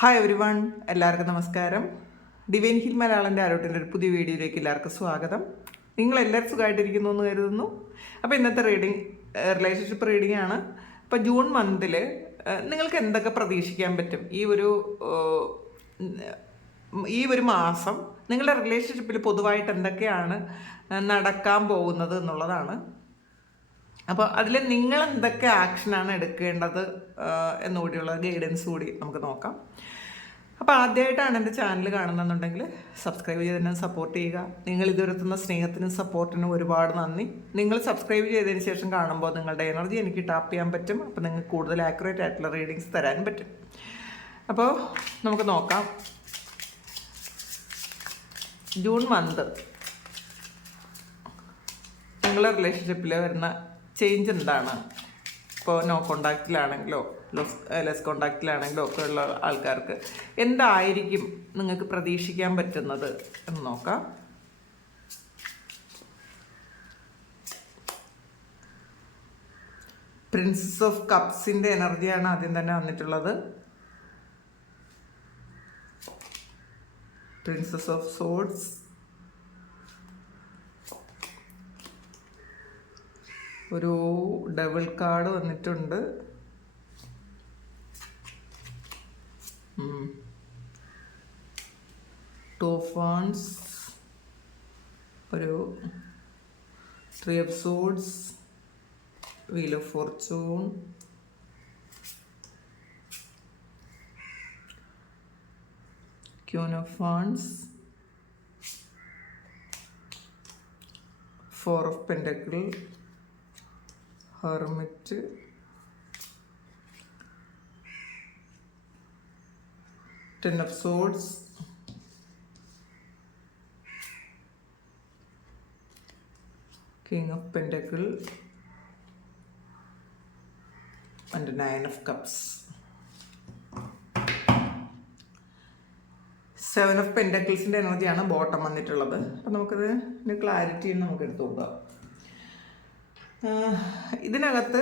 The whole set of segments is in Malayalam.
ഹായ് എവരി വൺ, എല്ലാവർക്കും നമസ്കാരം. ഡിവൈൻ ഹിൽ മലയാളൻ്റെ ആരോട്ടിൻ്റെ ഒരു പുതിയ വീഡിയോയിലേക്ക് എല്ലാവർക്കും സ്വാഗതം. നിങ്ങളെല്ലാവരും സുഖമായിട്ടിരിക്കുന്നു എന്ന് കരുതുന്നു. അപ്പോൾ ഇന്നത്തെ റീഡിങ് റിലേഷൻഷിപ്പ് റീഡിംഗ് ആണ്. ഇപ്പോൾ ജൂൺ മന്തിൽ നിങ്ങൾക്ക് എന്തൊക്കെ പ്രതീക്ഷിക്കാൻ പറ്റും? ഈ ഒരു മാസം നിങ്ങളുടെ റിലേഷൻഷിപ്പിൽ പൊതുവായിട്ട് എന്തൊക്കെയാണ് നടക്കാൻ പോകുന്നത് എന്നുള്ളതാണ്. അപ്പോൾ അതിൽ നിങ്ങൾ എന്തൊക്കെ ആക്ഷനാണ് എടുക്കേണ്ടത് എന്നുകൂടിയുള്ള ഗൈഡൻസ് കൂടി നമുക്ക് നോക്കാം. അപ്പോൾ ആദ്യമായിട്ടാണ് എൻ്റെ ചാനൽ കാണുന്നുണ്ടെങ്കിൽ സബ്സ്ക്രൈബ് ചെയ്ത് തന്നെ സപ്പോർട്ട് ചെയ്യുക. നിങ്ങൾ ഇതുവരെത്തുന്ന സ്നേഹത്തിനും സപ്പോർട്ടിനും ഒരുപാട് നന്ദി. നിങ്ങൾ സബ്സ്ക്രൈബ് ചെയ്തതിന് ശേഷം കാണുമ്പോൾ നിങ്ങളുടെ എനർജി എനിക്ക് ടാപ്പ് ചെയ്യാൻ പറ്റും. അപ്പോൾ നിങ്ങൾക്ക് കൂടുതൽ ആക്യുറേറ്റ് ആയിട്ടുള്ള റീഡിങ്സ് തരാൻ പറ്റും. അപ്പോൾ നമുക്ക് നോക്കാം. ജൂൺ മന്ത് നിങ്ങളുടെ റിലേഷൻഷിപ്പിൽ വരുന്ന ചേഞ്ച് എന്താണ്? ഇപ്പോൾ നോ കോണ്ടാക്റ്റിലാണെങ്കിലോ ലെസ് കോണ്ടാക്റ്റിലാണെങ്കിലോ ഒക്കെ ഉള്ള ആൾക്കാർക്ക് എന്തായിരിക്കും നിങ്ങൾക്ക് പ്രതീക്ഷിക്കാൻ പറ്റുന്നത് എന്ന് നോക്കാം. പ്രിൻസസ് ഓഫ് കപ്സിൻ്റെ എനർജിയാണ് ആദ്യം തന്നെ വന്നിട്ടുള്ളത്. പ്രിൻസസ് ഓഫ് സോഡ്സ്, ഒരു ഡബിൾ കാർഡ് വന്നിട്ടുണ്ട്. ടു ഓഫ് വാൻഡ്സ്, ഒരു 3 of swords, wheel of Fortune, queen of wands, 4 of pentacle, Hermit, 10 of Swords, King of Pentacle, and 9 of Cups. 7 of Pentaclesൻ്റെ എനർജിയാണ് ബോട്ടം വന്നിട്ടുള്ളത്. അപ്പം നമുക്കത് ക്ലാരിറ്റി നമുക്ക് എടുത്തു നോക്കാം. ഇതിനകത്ത്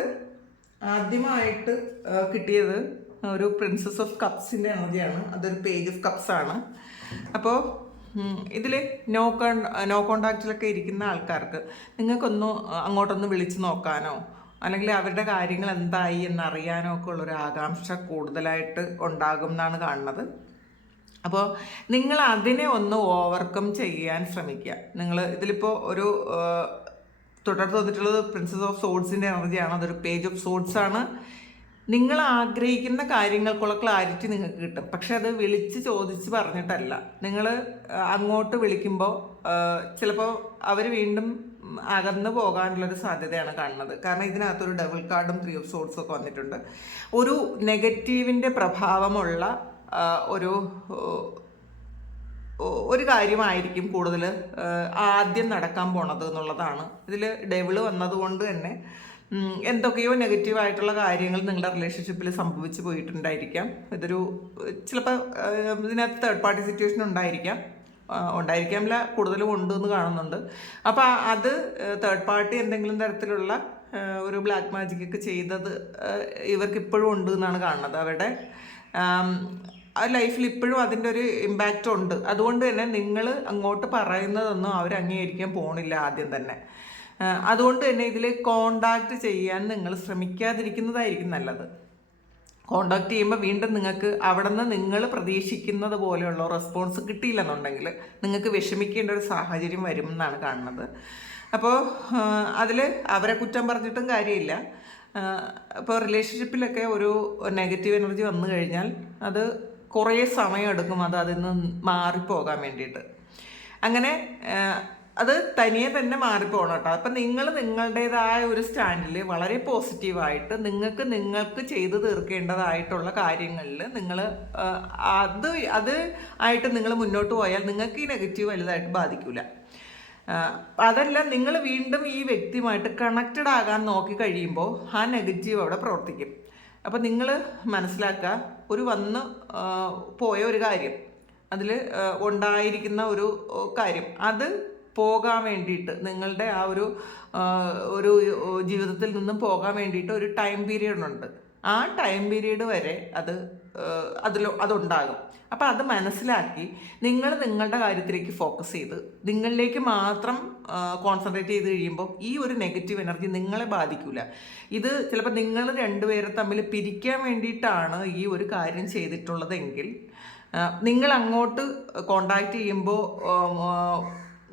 ആദ്യമായിട്ട് കിട്ടിയത് ഒരു പ്രിൻസസ് ഓഫ് എനർജിയാണ്. അതൊരു പേജ് ഓഫ് കപ്സ് ആണ്. അപ്പോൾ ഇതിൽ നോ കോണ്ടാക്റ്റിലൊക്കെ ഇരിക്കുന്ന ആൾക്കാർക്ക് നിങ്ങൾക്കൊന്ന് അങ്ങോട്ടൊന്ന് വിളിച്ച് നോക്കാനോ അല്ലെങ്കിൽ അവരുടെ കാര്യങ്ങൾ എന്തായി എന്നറിയാനോ ഒക്കെ ഉള്ളൊരു ആകാംക്ഷ കൂടുതലായിട്ട് ഉണ്ടാകും എന്നാണ് കാണുന്നത്. അപ്പോൾ നിങ്ങൾ അതിനെ ഒന്ന് ഓവർകം ചെയ്യാൻ ശ്രമിക്കുക. നിങ്ങൾ ഇതിലിപ്പോൾ ഒരു തുടർന്ന് വന്നിട്ടുള്ളത് പ്രിൻസസ് ഓഫ് സോഡ്സിൻ്റെ എനർജിയാണ്. അതൊരു പേജ് ഓഫ് സോഡ്സ് ആണ്. നിങ്ങൾ ആഗ്രഹിക്കുന്ന കാര്യങ്ങൾക്കുള്ള ക്ലാരിറ്റി നിങ്ങൾക്ക് കിട്ടും. പക്ഷെ അത് വിളിച്ച് ചോദിച്ച് പറഞ്ഞിട്ടല്ല. നിങ്ങൾ അങ്ങോട്ട് വിളിക്കുമ്പോൾ ചിലപ്പോൾ അവർ വീണ്ടും അകന്നു പോകാനുള്ളൊരു സാധ്യതയാണ് കാണുന്നത്. കാരണം ഇതിനകത്തൊരു ഡബിൾ കാർഡും 3 ഓഫ് സോഡ്സും ഒക്കെ വന്നിട്ടുണ്ട്. ഒരു നെഗറ്റീവിൻ്റെ പ്രഭാവമുള്ള ഒരു കാര്യമായിരിക്കും കൂടുതൽ ആദ്യം നടക്കാൻ പോണത് എന്നുള്ളതാണ്. ഇതിൽ ഡെവിള് വന്നതുകൊണ്ട് തന്നെ എന്തൊക്കെയോ നെഗറ്റീവായിട്ടുള്ള കാര്യങ്ങൾ നിങ്ങളുടെ റിലേഷൻഷിപ്പിൽ സംഭവിച്ചു പോയിട്ടുണ്ടായിരിക്കാം. ഇതൊരു ചിലപ്പോൾ ഇതിനകത്ത് തേർഡ് പാർട്ടി സിറ്റുവേഷൻ ഉണ്ടായിരിക്കാമില്ല, കൂടുതലും ഉണ്ടെന്ന് കാണുന്നുണ്ട്. അപ്പോൾ അത് തേർഡ് പാർട്ടി എന്തെങ്കിലും തരത്തിലുള്ള ഒരു ബ്ലാക്ക് മാജിക് ഒക്കെ ചെയ്തത് ഇവർക്ക് ഇപ്പോഴും ഉണ്ട് എന്നാണ് കാണുന്നത്. അവരുടെ ആ ലൈഫിൽ ഇപ്പോഴും അതിൻ്റെ ഒരു ഇമ്പാക്റ്റ് ഉണ്ട്. അതുകൊണ്ട് തന്നെ നിങ്ങൾ അങ്ങോട്ട് പറയുന്നതൊന്നും അവർ അംഗീകരിക്കാൻ പോണില്ല ആദ്യം തന്നെ. അതുകൊണ്ട് തന്നെ ഇതിൽ കോണ്ടാക്റ്റ് ചെയ്യാൻ നിങ്ങൾ ശ്രമിക്കാതിരിക്കുന്നതായിരിക്കും നല്ലത്. കോണ്ടാക്ട് ചെയ്യുമ്പോൾ വീണ്ടും നിങ്ങൾക്ക് അവിടെ നിന്ന് നിങ്ങൾ പ്രതീക്ഷിക്കുന്നത് പോലെയുള്ള റെസ്പോൺസ് കിട്ടിയില്ലെന്നുണ്ടെങ്കിൽ നിങ്ങൾക്ക് വിഷമിക്കേണ്ട ഒരു സാഹചര്യം വരുമെന്നാണ് കാണുന്നത്. അപ്പോൾ അതിൽ അവരെ കുറ്റം പറഞ്ഞിട്ടും കാര്യമില്ല. ഇപ്പോൾ റിലേഷൻഷിപ്പിലൊക്കെ ഒരു നെഗറ്റീവ് എനർജി വന്നു കഴിഞ്ഞാൽ അത് കുറേ സമയം എടുക്കും അതിൽ നിന്ന് മാറിപ്പോകാൻ വേണ്ടിയിട്ട്. അങ്ങനെ അത് തനിയെ തന്നെ മാറിപ്പോകണം കേട്ടോ. അപ്പം നിങ്ങൾ നിങ്ങളുടേതായ ഒരു സ്റ്റാൻഡിൽ വളരെ പോസിറ്റീവായിട്ട് നിങ്ങൾക്ക് ചെയ്തു തീർക്കേണ്ടതായിട്ടുള്ള കാര്യങ്ങളിൽ നിങ്ങൾ അത് ആയിട്ട് നിങ്ങൾ മുന്നോട്ട് പോയാൽ നിങ്ങൾക്ക് ഈ നെഗറ്റീവ് വലുതായിട്ട് ബാധിക്കില്ല. അതല്ല, നിങ്ങൾ വീണ്ടും ഈ വ്യക്തിയുമായിട്ട് കണക്റ്റഡ് ആകാൻ നോക്കി കഴിയുമ്പോൾ ആ നെഗറ്റീവ് അവിടെ പ്രവർത്തിക്കും. അപ്പം നിങ്ങൾ മനസ്സിലാക്കുക, ഒരു വന്ന് പോയ ഒരു കാര്യം, അതിൽ ഉണ്ടായിരിക്കുന്ന ഒരു കാര്യം, അത് പോകാൻ വേണ്ടിയിട്ട് നിങ്ങളുടെ ആ ഒരു ജീവിതത്തിൽ നിന്നും പോകാൻ വേണ്ടിയിട്ട് ഒരു ടൈം പീരീഡ് ഉണ്ട്. ആ ടൈം പീരീഡ് വരെ അത് അതുണ്ടാകും. അപ്പോൾ അത് മനസ്സിലാക്കി നിങ്ങൾ നിങ്ങളുടെ കാര്യത്തിലേക്ക് ഫോക്കസ് ചെയ്ത് നിങ്ങളിലേക്ക് മാത്രം കോൺസെൻട്രേറ്റ് ചെയ്ത് കഴിയുമ്പോൾ ഈ ഒരു നെഗറ്റീവ് എനർജി നിങ്ങളെ ബാധിക്കില്ല. ഇത് ചിലപ്പോൾ നിങ്ങൾ രണ്ടുപേരെ തമ്മിൽ പിരിക്കാൻ വേണ്ടിയിട്ടാണ് ഈ ഒരു കാര്യം ചെയ്തിട്ടുള്ളതെങ്കിൽ നിങ്ങൾ അങ്ങോട്ട് കോണ്ടാക്ട് ചെയ്യുമ്പോൾ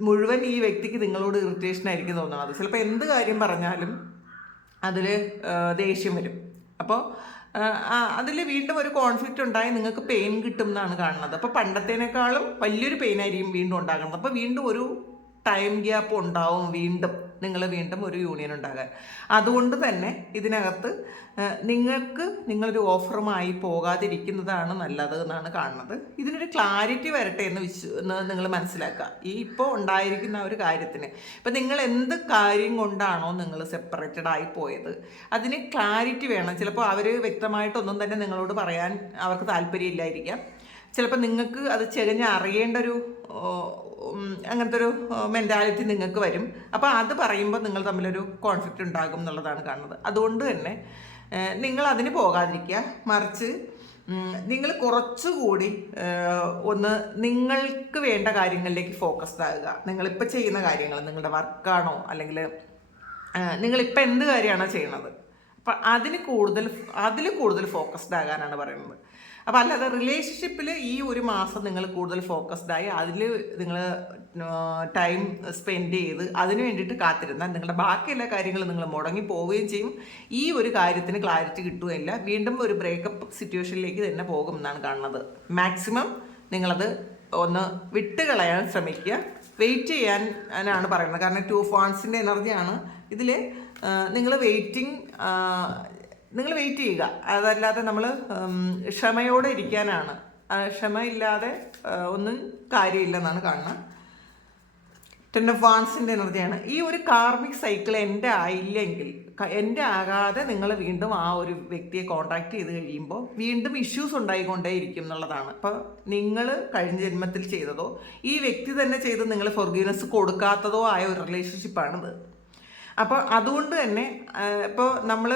മുഴുവൻ ഈ വ്യക്തിക്ക് നിങ്ങളോട് ഇറിറ്റേഷൻ ആയിരിക്കും തോന്നുന്നത്. ചിലപ്പോൾ എന്ത് കാര്യം പറഞ്ഞാലും അതിൽ ദേഷ്യം വരും. അപ്പോൾ അതിൽ വീണ്ടും ഒരു കോൺഫ്ലിക്റ്റ് ഉണ്ടായി നിങ്ങൾക്ക് പെയിൻ കിട്ടും എന്നാണ് കാണുന്നത്. അപ്പോൾ പണ്ടത്തേനേക്കാളും വലിയൊരു പെയിൻ ആയിരിക്കും വീണ്ടും ഉണ്ടാകുന്നത്. അപ്പോൾ വീണ്ടും ഒരു ടൈം ഗ്യാപ്പ് ഉണ്ടാവും, വീണ്ടും ഒരു യൂണിയൻ ഉണ്ടാകാൻ. അതുകൊണ്ട് തന്നെ ഇതിനകത്ത് നിങ്ങൾക്ക് നിങ്ങളൊരു ഓഫറുമായി പോകാതിരിക്കുന്നതാണ് നല്ലത് എന്നാണ് കാണുന്നത്. ഇതിനൊരു ക്ലാരിറ്റി വരട്ടെ എന്ന് നിങ്ങൾ മനസ്സിലാക്കുക. ഈ ഇപ്പോൾ ഉണ്ടായിരിക്കുന്ന ഒരു കാര്യത്തിന് ഇപ്പം നിങ്ങൾ എന്ത് കാര്യം കൊണ്ടാണോ നിങ്ങൾ സെപ്പറേറ്റഡ് ആയി പോയത് അതിന് ക്ലാരിറ്റി വേണം. ചിലപ്പോൾ അവർ വ്യക്തമായിട്ടൊന്നും തന്നെ നിങ്ങളോട് പറയാൻ അവർക്ക് താല്പര്യമില്ലായിരിക്കാം. ചിലപ്പോൾ നിങ്ങൾക്ക് അത് അറിയേണ്ട ഒരു അങ്ങനത്തെ ഒരു മെൻറ്റാലിറ്റി നിങ്ങൾക്ക് വരും. അപ്പോൾ അത് പറയുമ്പോൾ നിങ്ങൾ തമ്മിലൊരു കോൺഫ്ലിക്റ്റ് ഉണ്ടാകും എന്നുള്ളതാണ് കാണുന്നത്. അതുകൊണ്ട് തന്നെ നിങ്ങൾ അതിന് പോകാതിരിക്കുക. മറിച്ച് നിങ്ങൾ കുറച്ചുകൂടി ഒന്ന് നിങ്ങൾക്ക് വേണ്ട കാര്യങ്ങളിലേക്ക് ഫോക്കസ്ഡ് ആകുക. നിങ്ങളിപ്പോൾ ചെയ്യുന്ന കാര്യങ്ങൾ നിങ്ങളുടെ വർക്കാണോ അല്ലെങ്കിൽ നിങ്ങളിപ്പോൾ എന്ത് കാര്യമാണോ ചെയ്യുന്നത് അപ്പം അതിൽ കൂടുതൽ ഫോക്കസ്ഡ് ആകാനാണ് പറയുന്നത്. അപ്പോൾ അല്ലാതെ റിലേഷൻഷിപ്പിൽ ഈ ഒരു മാസം നിങ്ങൾ കൂടുതൽ ഫോക്കസ്ഡ് ആയി അതിൽ നിങ്ങൾ ടൈം സ്പെൻഡ് ചെയ്ത് അതിന് വേണ്ടിയിട്ട് കാത്തിരുന്നാൽ നിങ്ങളുടെ ബാക്കി എല്ലാ കാര്യങ്ങളും നിങ്ങൾ മുടങ്ങി പോവുകയും ചെയ്യും. ഈ ഒരു കാര്യത്തിന് ക്ലാരിറ്റി കിട്ടുകയില്ല. വീണ്ടും ഒരു ബ്രേക്കപ്പ് സിറ്റുവേഷനിലേക്ക് തന്നെ പോകും എന്നാണ് കാണുന്നത്. മാക്സിമം നിങ്ങളത് ഒന്ന് വിട്ടുകളയാൻ ശ്രമിക്കുക. വെയിറ്റ് ചെയ്യാനാണ് പറയുന്നത്. കാരണം 2 of Wands എനർജിയാണ് ഇതിൽ. നിങ്ങൾ വെയിറ്റ് ചെയ്യുക. അതല്ലാതെ നമ്മൾ ക്ഷമയോടെ ഇരിക്കാനാണ്. ക്ഷമയില്ലാതെ ഒന്നും കാര്യമില്ലെന്നാണ് കാണുന്നത്. 10 of Wands എനർജിയാണ്. ഈ ഒരു കാർമിക് സൈക്കിൾ എൻ്റെ ആകാതെ നിങ്ങൾ വീണ്ടും ആ ഒരു വ്യക്തിയെ കോൺടാക്ട് ചെയ്ത് കഴിയുമ്പോൾ വീണ്ടും ഇഷ്യൂസ് ഉണ്ടായിക്കൊണ്ടേയിരിക്കും എന്നുള്ളതാണ്. അപ്പോൾ നിങ്ങൾ കഴിഞ്ഞ ജന്മത്തിൽ ചെയ്തതോ ഈ വ്യക്തി തന്നെ ചെയ്ത് നിങ്ങൾ ഫോർഗീവ്നെസ് കൊടുക്കാത്തതോ ആയ ഒരു റിലേഷൻഷിപ്പാണിത്. അപ്പോൾ അതുകൊണ്ട് തന്നെ ഇപ്പോൾ നമ്മൾ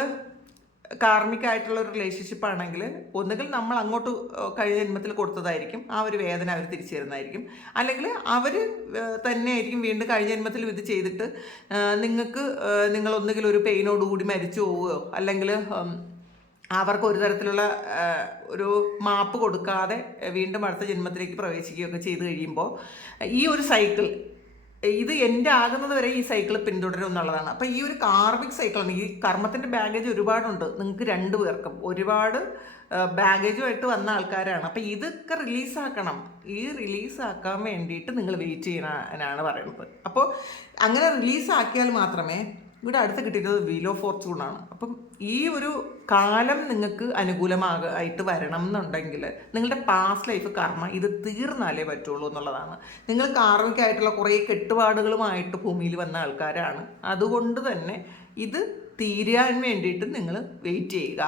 കാർമികമായിട്ടുള്ള ഒരു റിലേഷൻഷിപ്പ് ആണെങ്കിൽ ഒന്നുകിൽ നമ്മൾ അങ്ങോട്ട് കഴിഞ്ഞ ജന്മത്തിൽ കൊടുത്തതായിരിക്കും, ആ ഒരു വേദന അവർ തിരിച്ചു തരുന്നതായിരിക്കും. അല്ലെങ്കിൽ അവർ തന്നെ ആയിരിക്കും വീണ്ടും കഴിഞ്ഞ ജന്മത്തിൽ ഇത് ചെയ്തിട്ട് നിങ്ങൾ ഒന്നുകിൽ ഒരു പെയിനോടുകൂടി മരിച്ചു പോവുകയോ അല്ലെങ്കിൽ അവർക്ക് ഒരു തരത്തിലുള്ള ഒരു മാപ്പ് കൊടുക്കാതെ വീണ്ടും അടുത്ത ജന്മത്തിലേക്ക് പ്രവേശിക്കുകയൊക്കെ ചെയ്ത് കഴിയുമ്പോൾ ഈ ഒരു സൈക്കിൾ ഇത് എൻ്റെ ആകുന്നത് വരെ ഈ സൈക്കിൾ പിന്തുടരും എന്നുള്ളതാണ്. അപ്പോൾ ഈ ഒരു കാർമിക് സൈക്കിളാണ്. ഈ കർമ്മത്തിൻ്റെ ബാഗേജ് ഒരുപാടുണ്ട്. നിങ്ങൾക്ക് രണ്ടുപേർക്കും ഒരുപാട് ബാഗേജുമായിട്ട് വന്ന ആൾക്കാരാണ്. അപ്പോൾ ഇതൊക്കെ റിലീസാക്കണം. ഈ റിലീസാക്കാൻ വേണ്ടിയിട്ട് നിങ്ങൾ വെയിറ്റ് ചെയ്യാനാണ് പറയുന്നത്. അപ്പോൾ അങ്ങനെ റിലീസാക്കിയാൽ മാത്രമേ ഇവിടെ അടുത്ത് കിട്ടിയത് വീൽ ഓഫ് ഫോർച്യൂണാണ്. അപ്പം ഈ ഒരു കാലം നിങ്ങൾക്ക് അനുകൂലമായിട്ട് വരണം എന്നുണ്ടെങ്കിൽ നിങ്ങളുടെ പാസ്റ്റ് ലൈഫ് കർമ്മ ഇത് തീർന്നാലേ പറ്റുള്ളൂ എന്നുള്ളതാണ്. നിങ്ങൾ കാർമികമായിട്ടുള്ള കുറേ കെട്ടുപാടുകളുമായിട്ട് ഭൂമിയിൽ വന്ന ആൾക്കാരാണ്. അതുകൊണ്ട് തന്നെ ഇത് തീരാൻ വേണ്ടിയിട്ട് നിങ്ങൾ വെയിറ്റ് ചെയ്യുക.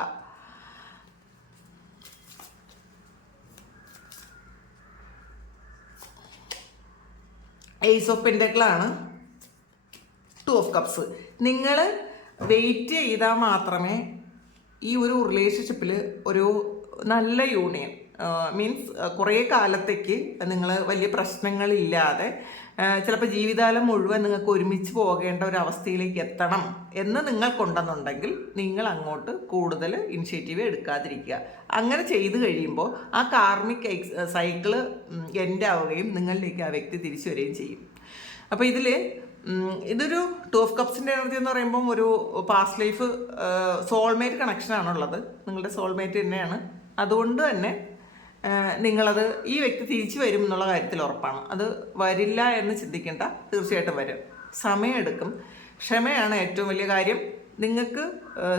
ഏസ് ഓഫ് പെന്റക്കിളാണ്. 2 of Cups. നിങ്ങൾ വെയിറ്റ് ചെയ്താൽ മാത്രമേ ഈ ഒരു റിലേഷൻഷിപ്പിൽ ഒരു നല്ല യൂണിയൻ മീൻസ് കുറേ കാലത്തേക്ക് നിങ്ങൾ വലിയ പ്രശ്നങ്ങളില്ലാതെ ചിലപ്പോൾ ജീവിതകാലം മുഴുവൻ നിങ്ങൾക്ക് ഒരുമിച്ച് പോകേണ്ട ഒരു അവസ്ഥയിലേക്ക് എത്തണം എന്ന് നിങ്ങൾക്കുണ്ടെന്നുണ്ടെങ്കിൽ നിങ്ങൾ അങ്ങോട്ട് കൂടുതൽ ഇനിഷ്യേറ്റീവ് എടുക്കാതിരിക്കുക. അങ്ങനെ ചെയ്തു കഴിയുമ്പോൾ ആ കാർമിക് സൈക്കിള് എൻഡ് ആവുകയും നിങ്ങളിലേക്ക് ആ വ്യക്തി തിരിച്ചു വരികയും ചെയ്യും. അപ്പോൾ ഇതൊരു 2 of Cups എനർജി എന്ന് പറയുമ്പം ഒരു പാസ്റ്റ് ലൈഫ് സോൾമേറ്റ് കണക്ഷനാണുള്ളത്. നിങ്ങളുടെ സോൾമേറ്റ് തന്നെയാണ്. അതുകൊണ്ട് തന്നെ നിങ്ങളത് ഈ വ്യക്തി തിരിച്ചു വരും എന്നുള്ള കാര്യത്തിൽ ഉറപ്പാണ്. അത് വരില്ല എന്ന് ചിന്തിക്കേണ്ട, തീർച്ചയായിട്ടും വരും. സമയമെടുക്കും. ക്ഷമയാണ് ഏറ്റവും വലിയ കാര്യം. നിങ്ങൾക്ക്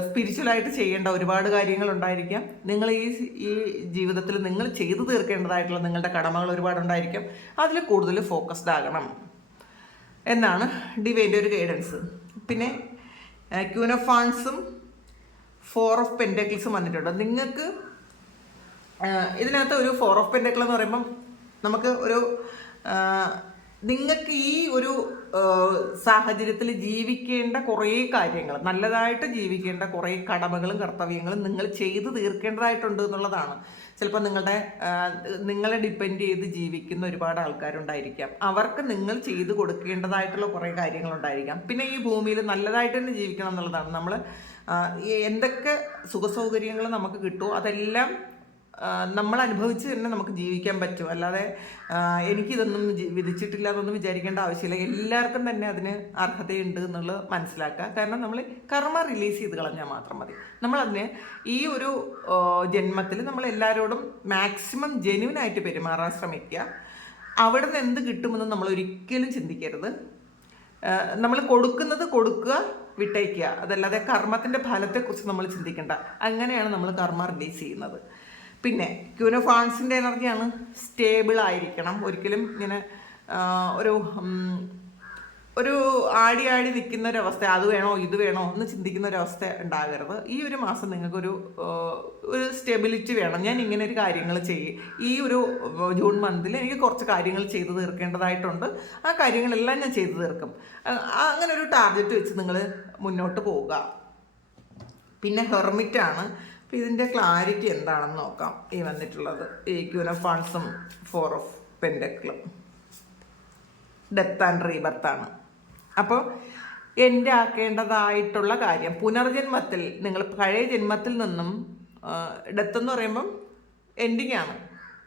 സ്പിരിച്വലായിട്ട് ചെയ്യേണ്ട ഒരുപാട് കാര്യങ്ങളുണ്ടായിരിക്കാം. നിങ്ങൾ ഈ ജീവിതത്തിൽ നിങ്ങൾ ചെയ്തു തീർക്കേണ്ടതായിട്ടുള്ള നിങ്ങളുടെ കടമകൾ ഒരുപാടുണ്ടായിരിക്കും. അതിൽ കൂടുതൽ ഫോക്കസ്ഡ് ആകണം എന്നാണ് ഡിവൈൻ്റെ ഒരു ഗൈഡൻസ്. പിന്നെ ക്യൂൻ ഓഫ് വാൻഡ്സും 4 of Pentaclesഉം വന്നിട്ടുണ്ട്. നിങ്ങൾക്ക് ഇതിനകത്ത് ഒരു 4 of Pentacles എന്ന് പറയുമ്പം നമുക്ക് ഒരു നിങ്ങൾക്ക് ഈ ഒരു സാഹചര്യത്തിൽ ജീവിക്കേണ്ട കുറേ കാര്യങ്ങൾ, നല്ലതായിട്ട് ജീവിക്കേണ്ട കുറേ കടമകളും കർത്തവ്യങ്ങളും നിങ്ങൾ ചെയ്തു തീർക്കേണ്ടതായിട്ടുണ്ട് എന്നുള്ളതാണ്. ചിലപ്പോൾ നിങ്ങളെ ഡിപ്പെൻഡ് ചെയ്ത് ജീവിക്കുന്ന ഒരുപാട് ആൾക്കാരുണ്ടായിരിക്കാം. അവർക്ക് നിങ്ങൾ ചെയ്തു കൊടുക്കേണ്ടതായിട്ടുള്ള കുറേ കാര്യങ്ങളുണ്ടായിരിക്കാം. പിന്നെ ഈ ഭൂമിയിൽ നല്ലതായിട്ട് തന്നെ ജീവിക്കണം എന്നുള്ളതാണ്. നമ്മൾ എന്തൊക്കെ സുഖസൗകര്യങ്ങൾ നമുക്ക് കിട്ടുമോ അതെല്ലാം നമ്മൾ അനുഭവിച്ച് തന്നെ നമുക്ക് ജീവിക്കാൻ പറ്റും. അല്ലാതെ എനിക്കിതൊന്നും വിധിച്ചിട്ടില്ല എന്നൊന്നും വിചാരിക്കേണ്ട ആവശ്യമില്ല. എല്ലാവർക്കും തന്നെ അതിന് അർഹതയുണ്ട് എന്നുള്ളത് മനസ്സിലാക്കുക. കാരണം നമ്മൾ കർമ്മ റിലീസ് ചെയ്ത് കളഞ്ഞാൽ മാത്രം മതി. നമ്മളതിനെ ഈ ഒരു ജന്മത്തിൽ നമ്മൾ എല്ലാവരോടും മാക്സിമം ജെന്യുവനായിട്ട് പെരുമാറാൻ ശ്രമിക്കുക. അവിടെ നിന്ന് എന്ത് കിട്ടുമെന്ന് നമ്മൾ ഒരിക്കലും ചിന്തിക്കരുത്. നമ്മൾ കൊടുക്കുന്നത് കൊടുക്കുക, വിട്ടയക്കുക. അതല്ലാതെ കർമ്മത്തിൻ്റെ ഫലത്തെക്കുറിച്ച് നമ്മൾ ചിന്തിക്കേണ്ട. അങ്ങനെയാണ് നമ്മൾ കർമ്മ റിലീസ് ചെയ്യുന്നത്. പിന്നെ ക്യൂൻ ഓഫ് വാൻസിൻ്റെ എനർജിയാണ് സ്റ്റേബിൾ ആയിരിക്കണം. ഒരിക്കലും ഇങ്ങനെ ഒരു ആടി നിൽക്കുന്ന ഒരവസ്ഥ, അത് വേണോ ഇത് വേണോ എന്ന് ചിന്തിക്കുന്ന ഒരവസ്ഥ ഉണ്ടാകരുത്. ഈ ഒരു മാസം നിങ്ങൾക്കൊരു സ്റ്റെബിലിറ്റി വേണം. ഞാൻ ഇങ്ങനെ ഒരു കാര്യങ്ങൾ ചെയ്യും, ഈ ഒരു ജൂൺ മന്തിൽ എനിക്ക് കുറച്ച് കാര്യങ്ങൾ ചെയ്തു തീർക്കേണ്ടതായിട്ടുണ്ട്, ആ കാര്യങ്ങളെല്ലാം ഞാൻ ചെയ്തു തീർക്കും. അങ്ങനെ ഒരു ടാർഗറ്റ് വെച്ച് നിങ്ങൾ മുന്നോട്ട് പോവുക. പിന്നെ ഹെർമിറ്റാണ്. അപ്പോൾ ഇതിൻ്റെ ക്ലാരിറ്റി എന്താണെന്ന് നോക്കാം. ഈ വന്നിട്ടുള്ളത് ഈ ക്യൂൻ ഓഫ് വാൻസും 4 ഓഫ് പെൻഡക്കിളും ഡെത്ത് ആൻഡ് റീബർത്താണ്. അപ്പോൾ എൻ്റെ ആക്കേണ്ടതായിട്ടുള്ള കാര്യം പുനർജന്മത്തിൽ, നിങ്ങൾ പഴയ ജന്മത്തിൽ നിന്നും, ഡെത്ത് എന്ന് പറയുമ്പം എൻഡിങ് ആണ്,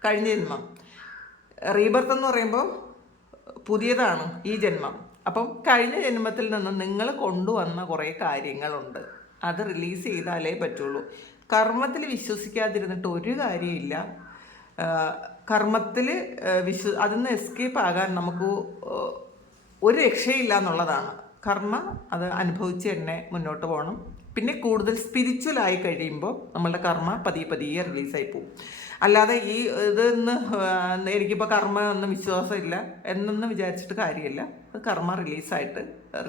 കഴിഞ്ഞ ജന്മം. റീബർത്ത് എന്ന് പറയുമ്പോൾ പുതിയതാണ് ഈ ജന്മം. അപ്പം കഴിഞ്ഞ ജന്മത്തിൽ നിന്ന് നിങ്ങൾ കൊണ്ടുവന്ന കുറേ കാര്യങ്ങളുണ്ട്, അത് റിലീസ് ചെയ്താലേ പറ്റുള്ളൂ. കർമ്മത്തിൽ വിശ്വസിക്കാതിരുന്നിട്ട് ഒരു കാര്യമില്ല. കർമ്മത്തിൽ അതിൽ നിന്ന് എസ്കേപ്പ് ആകാൻ നമുക്ക് ഒരു രക്ഷയില്ല എന്നുള്ളതാണ്. കർമ്മ അത് അനുഭവിച്ച് തന്നെ മുന്നോട്ട് പോകണം. പിന്നെ കൂടുതൽ സ്പിരിച്വലായി കഴിയുമ്പോൾ നമ്മളുടെ കർമ്മ പതിയെ റിലീസായി പോകും. അല്ലാതെ എനിക്കിപ്പോൾ കർമ്മ ഒന്നും വിശ്വാസമില്ല എന്നൊന്നും വിചാരിച്ചിട്ട് കാര്യമില്ല. അത് കർമ്മ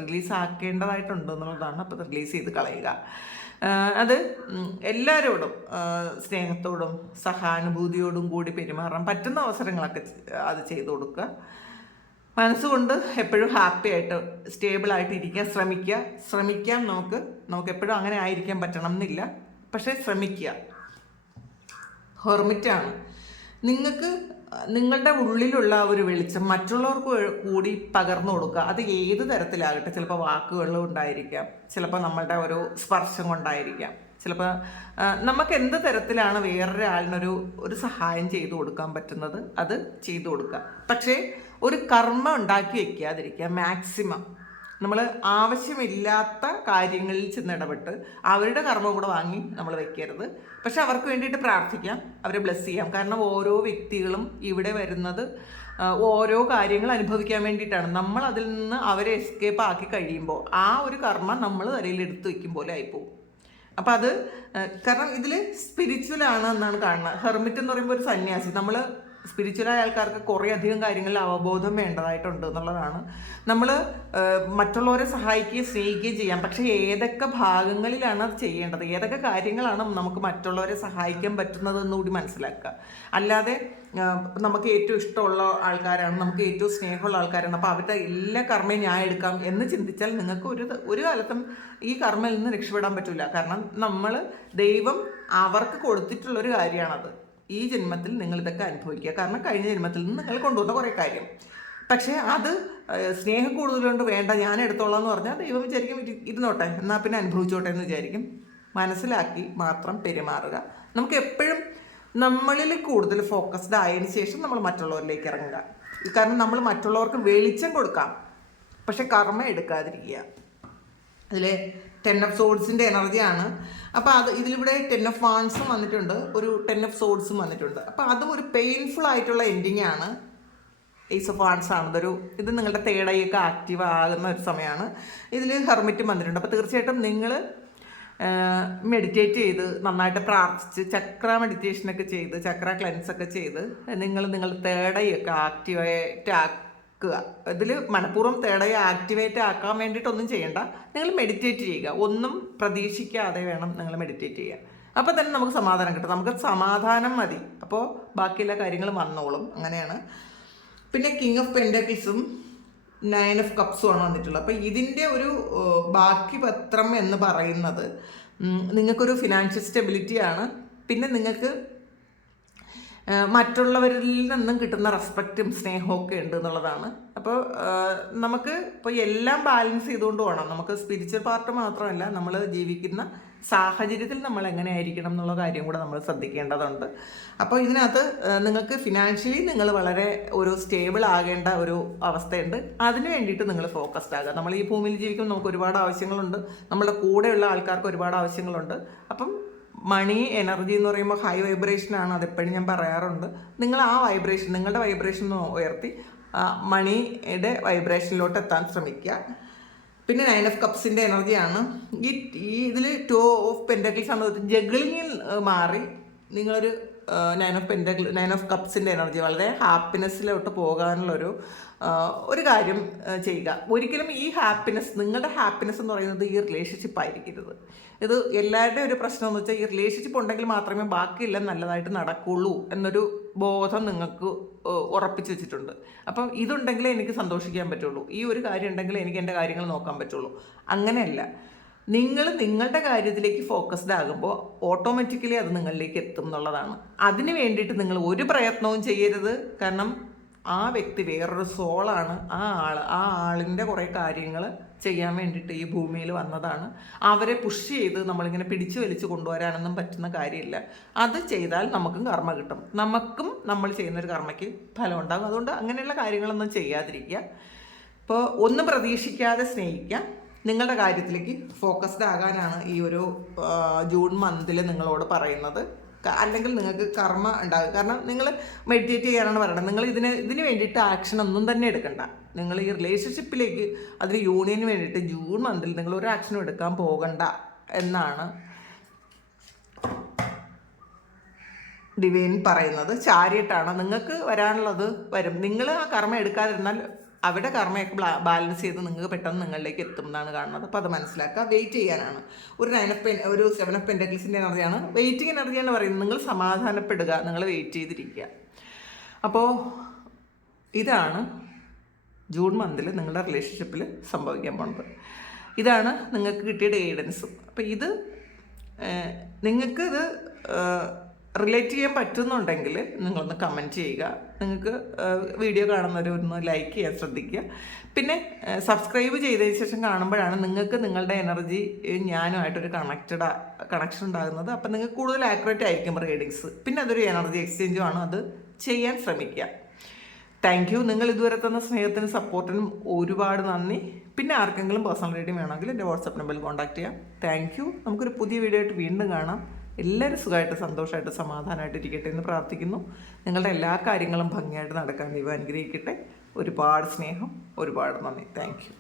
റിലീസാക്കേണ്ടതായിട്ടുണ്ട് എന്നുള്ളതാണ്. അപ്പോൾ അത് റിലീസ് ചെയ്ത് കളയുക. അത് എല്ലാവരോടും സ്നേഹത്തോടും സഹാനുഭൂതിയോടും കൂടി പെരുമാറാൻ പറ്റുന്ന അവസരങ്ങളൊക്കെ അത് ചെയ്തു കൊടുക്കുക. മനസ്സുകൊണ്ട് എപ്പോഴും ഹാപ്പി ആയിട്ട് സ്റ്റേബിളായിട്ട് ഇരിക്കാൻ ശ്രമിക്കാം. നമുക്ക് എപ്പോഴും അങ്ങനെ ആയിരിക്കാൻ പറ്റണം എന്നില്ല, പക്ഷേ ശ്രമിക്കുക. ഹെർമിറ്റാണ്. നിങ്ങൾക്ക് നിങ്ങളുടെ ഉള്ളിലുള്ള ഒരു വെളിച്ചം മറ്റുള്ളവർക്ക് കൂടി പകർന്നു കൊടുക്കുക. അത് ഏത് തരത്തിലാകട്ടെ. ചിലപ്പോൾ വാക്കുകളിലും ഉണ്ടായിരിക്കാം, ചിലപ്പോൾ നമ്മളുടെ ഒരു സ്പർശം കൊണ്ടായിരിക്കാം, ചിലപ്പോൾ നമുക്ക് എന്ത് തരത്തിലാണ് വേറൊരാളിനൊരു സഹായം ചെയ്തു കൊടുക്കാൻ പറ്റുന്നത് അത് ചെയ്തു കൊടുക്കുക. പക്ഷേ ഒരു കർമ്മം ഉണ്ടാക്കി വയ്ക്കാതിരിക്കുക. മാക്സിമം നമ്മൾ ആവശ്യമില്ലാത്ത കാര്യങ്ങളിൽ ചെന്നിടപെട്ട് അവരുടെ കർമ്മം കൂടെ വാങ്ങി നമ്മൾ വെക്കരുത്. പക്ഷെ അവർക്ക് വേണ്ടിയിട്ട് പ്രാർത്ഥിക്കാം, അവരെ ബ്ലെസ് ചെയ്യാം. കാരണം ഓരോ വ്യക്തികളും ഇവിടെ വരുന്നത് ഓരോ കാര്യങ്ങൾ അനുഭവിക്കാൻ വേണ്ടിയിട്ടാണ്. നമ്മൾ അതിൽ നിന്ന് അവരെ എസ്കേപ്പ് ആക്കി കഴിയുമ്പോൾ ആ ഒരു കർമ്മം നമ്മൾ തലയിൽ എടുത്തു വയ്ക്കും പോലെ ആയിപ്പോവും. അപ്പം അത് കാരണം ഇതിൽ സ്പിരിച്വലാണ് എന്നാണ് കാണുന്നത്. ഹെർമിറ്റ് എന്ന് പറയുമ്പോൾ ഒരു സന്യാസി. നമ്മൾ സ്പിരിച്വലായ ആൾക്കാർക്ക് കുറേ അധികം കാര്യങ്ങളിൽ അവബോധം വേണ്ടതായിട്ടുണ്ട് എന്നുള്ളതാണ്. നമ്മൾ മറ്റുള്ളവരെ സഹായിക്കുകയും സ്നേഹിക്കുകയും ചെയ്യാം. പക്ഷേ ഏതൊക്കെ ഭാഗങ്ങളിലാണ് അത് ചെയ്യേണ്ടത്, ഏതൊക്കെ കാര്യങ്ങളാണ് നമുക്ക് മറ്റുള്ളവരെ സഹായിക്കാൻ പറ്റുന്നതെന്ന് കൂടി മനസ്സിലാക്കുക. അല്ലാതെ നമുക്ക് ഏറ്റവും ഇഷ്ടമുള്ള ആൾക്കാരാണ്, നമുക്ക് ഏറ്റവും സ്നേഹമുള്ള ആൾക്കാരാണ്, അപ്പോൾ അവരുടെ എല്ലാ കർമ്മയും ഞാൻ എടുക്കാം എന്ന് ചിന്തിച്ചാൽ നിങ്ങൾക്ക് ഒരു കാലത്തും ഈ കർമ്മയിൽ നിന്ന് രക്ഷപ്പെടാൻ പറ്റില്ല. കാരണം ദൈവം അവർക്ക് കൊടുത്തിട്ടുള്ളൊരു കാര്യമാണത്. ഈ ജന്മത്തിൽ നിങ്ങൾ ഇതൊക്കെ അനുഭവിക്കുക. കാരണം കഴിഞ്ഞ ജന്മത്തിൽ നിന്ന് നിങ്ങൾ കൊണ്ടുവന്ന കുറേ കാര്യം. പക്ഷേ അത് സ്നേഹം കൂടുതലുകൊണ്ട് വേണ്ട ഞാൻ എടുത്തോളാം എന്ന് പറഞ്ഞാൽ ദൈവം വിചാരിക്കും ഇരുന്നോട്ടെ, എന്നാൽ പിന്നെ അനുഭവിച്ചോട്ടെ എന്ന് വിചാരിക്കും. മനസ്സിലാക്കി മാത്രം പെരുമാറുക. നമുക്ക് എപ്പോഴും നമ്മളിൽ കൂടുതൽ ഫോക്കസ്ഡ് ആയതിനു ശേഷം നമ്മൾ മറ്റുള്ളവരിലേക്ക് ഇറങ്ങുക. കാരണം നമ്മൾ മറ്റുള്ളവർക്ക് വെളിച്ചം കൊടുക്കാം, പക്ഷെ കർമ്മം എടുക്കാതിരിക്കുക. അതിൽ 10 ഓഫ് സോഡ്സിൻ്റെ എനർജിയാണ്. അപ്പോൾ ഇതിലിവിടെ 10 ഓഫ് വാൻസും വന്നിട്ടുണ്ട്, ഒരു 10 ഓഫ് സോഡ്സും വന്നിട്ടുണ്ട്. അപ്പോൾ അതും ഒരു പെയിൻഫുൾ ആയിട്ടുള്ള എൻഡിങ് ആണ്. ഏസ് ഓഫ് വാൻസ് ആണ്. ഇത് നിങ്ങളുടെ തേടയൊക്കെ ആക്റ്റീവ് ആകുന്ന ഒരു സമയമാണ്. ഇതിൽ ഹെർമിറ്റും വന്നിട്ടുണ്ട്. അപ്പോൾ തീർച്ചയായിട്ടും നിങ്ങൾ മെഡിറ്റേറ്റ് ചെയ്ത് നന്നായിട്ട് പ്രാർത്ഥിച്ച് ചക്ര മെഡിറ്റേഷനൊക്കെ ചെയ്ത് ചക്ര ക്ലെൻസൊക്കെ ചെയ്ത് നിങ്ങളുടെ തേടയൊക്കെ ആക്റ്റീവായിട്ട് ഇതിൽ മനഃപൂർവ്വം തേടയെ ആക്ടിവേറ്റ് ആക്കാൻ വേണ്ടിയിട്ടൊന്നും ചെയ്യണ്ട. നിങ്ങൾ മെഡിറ്റേറ്റ് ചെയ്യുക. ഒന്നും പ്രതീക്ഷിക്കാതെ വേണം നിങ്ങൾ മെഡിറ്റേറ്റ് ചെയ്യുക. അപ്പോൾ തന്നെ നമുക്ക് സമാധാനം കിട്ടും. നമുക്ക് സമാധാനം മതി. അപ്പോൾ ബാക്കിയുള്ള കാര്യങ്ങൾ വന്നോളും. അങ്ങനെയാണ്. പിന്നെ കിങ് ഓഫ് പെൻഡക്കിൾസും 9 ഓഫ് കപ്സും ആണ് വന്നിട്ടുള്ളത്. അപ്പം ഇതിൻ്റെ ഒരു ബാക്കി പത്രം എന്ന് പറയുന്നത് നിങ്ങൾക്കൊരു ഫിനാൻഷ്യൽ സ്റ്റെബിലിറ്റിയാണ്. പിന്നെ നിങ്ങൾക്ക് മറ്റുള്ളവരിൽ നിന്നും കിട്ടുന്ന റെസ്പെക്റ്റും സ്നേഹവും ഒക്കെ ഉണ്ട് എന്നുള്ളതാണ്. അപ്പോൾ നമുക്ക് ഇപ്പോൾ എല്ലാം ബാലൻസ് ചെയ്തുകൊണ്ട് പോകണം. നമുക്ക് സ്പിരിച്വൽ പാർട്ട് മാത്രമല്ല, നമ്മൾ ജീവിക്കുന്ന സാഹചര്യത്തിൽ നമ്മൾ എങ്ങനെയായിരിക്കണം എന്നുള്ള കാര്യം കൂടെ നമ്മൾ ശ്രദ്ധിക്കേണ്ടതുണ്ട്. അപ്പോൾ ഇതിനകത്ത് നിങ്ങൾക്ക് ഫിനാൻഷ്യലി നിങ്ങൾ വളരെ ഒരു സ്റ്റേബിൾ ആകേണ്ട ഒരു അവസ്ഥയുണ്ട്. അതിന് വേണ്ടിയിട്ട് നിങ്ങൾ ഫോക്കസ്ഡ് ആകുക. നമ്മൾ ഈ ഭൂമിയിൽ ജീവിക്കുമ്പോൾ നമുക്ക് ഒരുപാട് ആവശ്യങ്ങളുണ്ട്, നമ്മുടെ കൂടെയുള്ള ആൾക്കാർക്ക് ഒരുപാട് ആവശ്യങ്ങളുണ്ട്. അപ്പം മണി എനർജി എന്ന് പറയുമ്പോൾ ഹൈ വൈബ്രേഷനാണ്, അതെപ്പോഴും ഞാൻ പറയാറുണ്ട്. നിങ്ങൾ ആ വൈബ്രേഷൻ, നിങ്ങളുടെ വൈബ്രേഷൻ ഉയർത്തി മണിയുടെ വൈബ്രേഷനിലോട്ട് എത്താൻ ശ്രമിക്കുക. പിന്നെ 9 ഓഫ് കപ്സിൻ്റെ എനർജിയാണ്. ഇതിൽ 2 ഓഫ് പെൻഡക്കിൾസ് ആണ്. ജഗ്ലിങ്ങിൽ മാറി നിങ്ങളൊരു 9 ഓഫ് കപ്സിൻ്റെ എനർജി, വളരെ ഹാപ്പിനെസ്സിലോട്ട് പോകാനുള്ളൊരു ഒരു കാര്യം ചെയ്യുക. ഒരിക്കലും ഈ ഹാപ്പിനെസ്, നിങ്ങളുടെ ഹാപ്പിനെസ് എന്ന് പറയുന്നത് ഈ റിലേഷൻഷിപ്പ് ആയിരിക്കരുത്. ഇത് എല്ലാവരുടെയും ഒരു പ്രശ്നം എന്ന് വെച്ചാൽ ഈ റിലേഷൻഷിപ്പ് ഉണ്ടെങ്കിൽ മാത്രമേ ബാക്കിയെല്ലാം നല്ലതായിട്ട് നടക്കുള്ളൂ എന്നൊരു ബോധം നിങ്ങൾക്ക് ഉറപ്പിച്ച് വെച്ചിട്ടുണ്ട്. അപ്പം ഇതുണ്ടെങ്കിലേ എനിക്ക് സന്തോഷിക്കാൻ പറ്റുള്ളൂ, ഈ ഒരു കാര്യം ഉണ്ടെങ്കിലേ എനിക്ക് എൻ്റെ കാര്യങ്ങൾ നോക്കാൻ പറ്റുള്ളൂ. അങ്ങനെയല്ല. നിങ്ങൾ നിങ്ങളുടെ കാര്യത്തിലേക്ക് ഫോക്കസ്ഡ് ആകുമ്പോൾ ഓട്ടോമാറ്റിക്കലി അത് നിങ്ങളിലേക്ക് എത്തും എന്നുള്ളതാണ്. അതിന് വേണ്ടിയിട്ട് നിങ്ങൾ ഒരു പ്രയത്നവും ചെയ്യരുത്. കാരണം ആ വ്യക്തി വേറൊരു സോളാണ്. ആ ആളിൻ്റെ കുറേ കാര്യങ്ങൾ ചെയ്യാൻ വേണ്ടിയിട്ട് ഈ ഭൂമിയിൽ വന്നതാണ്. അവരെ പുഷ് ചെയ്ത് നമ്മളിങ്ങനെ പിടിച്ചു വലിച്ച് കൊണ്ടുവരാനൊന്നും പറ്റുന്ന കാര്യമില്ല. അത് ചെയ്താൽ നമുക്കും കർമ്മ കിട്ടും, നമുക്കും നമ്മൾ ചെയ്യുന്നൊരു കർമ്മയ്ക്ക് ഫലം ഉണ്ടാകും. അതുകൊണ്ട് അങ്ങനെയുള്ള കാര്യങ്ങളൊന്നും ചെയ്യാതിരിക്കുക. ഇപ്പോൾ ഒന്നും പ്രതീക്ഷിക്കാതെ സ്നേഹിക്കുക. നിങ്ങളുടെ കാര്യത്തിലേക്ക് ഫോക്കസ്ഡ് ആകാനാണ് ഈ ഒരു ജൂൺ മന്തിൽ നിങ്ങളോട് പറയുന്നത്. അല്ലെങ്കിൽ നിങ്ങൾക്ക് കർമ്മ ഉണ്ടാകും. കാരണം നിങ്ങൾ മെഡിറ്റേറ്റ് ചെയ്യാനാണ് പറയുന്നത്. നിങ്ങൾ ഇതിന് വേണ്ടിയിട്ട് ആക്ഷൻ ഒന്നും തന്നെ എടുക്കണ്ട. നിങ്ങൾ ഈ റിലേഷൻഷിപ്പിലേക്ക്, അതിന് യൂണിയന് വേണ്ടിയിട്ട് ജൂൺ മന്തിൽ നിങ്ങൾ ഒരു ആക്ഷനും എടുക്കാൻ പോകണ്ട എന്നാണ് ഡിവൈൻ പറയുന്നത്. ചാരിയട്ടാണ്. നിങ്ങൾക്ക് വരാനുള്ളത് വരും. നിങ്ങൾ ആ കർമ്മ എടുക്കാതിരുന്നാൽ അവിടെ കർമ്മയൊക്കെ ബാലൻസ് ചെയ്ത് നിങ്ങൾക്ക് പെട്ടെന്ന് നിങ്ങളിലേക്ക് എത്തും എന്നാണ് കാണുന്നത്. അപ്പോൾ അത് മനസ്സിലാക്കുക. വെയിറ്റ് ചെയ്യാനാണ്. ഒരു 7 ഓഫ് പെൻഡക്കിൾസിൻ്റെ എനർജിയാണ്. വെയിറ്റിംഗ് എനർജിയാണ് പറയുന്നത്. നിങ്ങൾ സമാധാനപ്പെടുക, നിങ്ങൾ വെയിറ്റ് ചെയ്തിരിക്കുക. അപ്പോൾ ഇതാണ് ജൂൺ മന്തിൽ നിങ്ങളുടെ റിലേഷൻഷിപ്പിൽ സംഭവിക്കാൻ പോകുന്നത്. ഇതാണ് നിങ്ങൾക്ക് കിട്ടിയ ഗൈഡൻസും. അപ്പോൾ ഇത് നിങ്ങൾക്കിത് റിലേറ്റ് ചെയ്യാൻ പറ്റുന്നുണ്ടെങ്കിൽ നിങ്ങളൊന്ന് കമൻറ്റ് ചെയ്യുക. നിങ്ങൾക്ക് വീഡിയോ കാണുന്നവരൊന്ന് ലൈക്ക് ചെയ്യാൻ ശ്രദ്ധിക്കുക. പിന്നെ സബ്സ്ക്രൈബ് ചെയ്തതിന് ശേഷം കാണുമ്പോഴാണ് നിങ്ങൾക്ക് നിങ്ങളുടെ എനർജി ഞാനുമായിട്ടൊരു കണക്ഷൻ ഉണ്ടാകുന്നത്. അപ്പം നിങ്ങൾക്ക് കൂടുതൽ ആക്യുറേറ്റ് ആയിരിക്കും റീഡിങ്സ്. പിന്നെ അതൊരു എനർജി എക്സ്ചേഞ്ചും ആണ്. അത് ചെയ്യാൻ ശ്രമിക്കുക. Thank you. നിങ്ങൾ ഇതുവരെ തന്ന സ്നേഹത്തിനും സപ്പോർട്ടിനും ഒരുപാട് നന്ദി. പിന്നെ ആർക്കെങ്കിലും പേഴ്സണൽ റീഡിംഗ് വേണമെങ്കിൽ എൻ്റെ വാട്സാപ്പ് നമ്പറിൽ കോൺടാക്ട് ചെയ്യാം. Thank you. നമുക്കൊരു പുതിയ വീഡിയോ ആയിട്ട് വീണ്ടും കാണാം. എല്ലാവരും സുഖമായിട്ട് സന്തോഷമായിട്ട് സമാധാനമായിട്ട് ഇരിക്കട്ടെ എന്ന് പ്രാർത്ഥിക്കുന്നു. നിങ്ങളുടെ എല്ലാ കാര്യങ്ങളും ഭംഗിയായിട്ട് നടക്കാൻ ദൈവം അനുഗ്രഹിക്കട്ടെ. ഒരുപാട് സ്നേഹം, ഒരുപാട് നന്ദി. Thank you.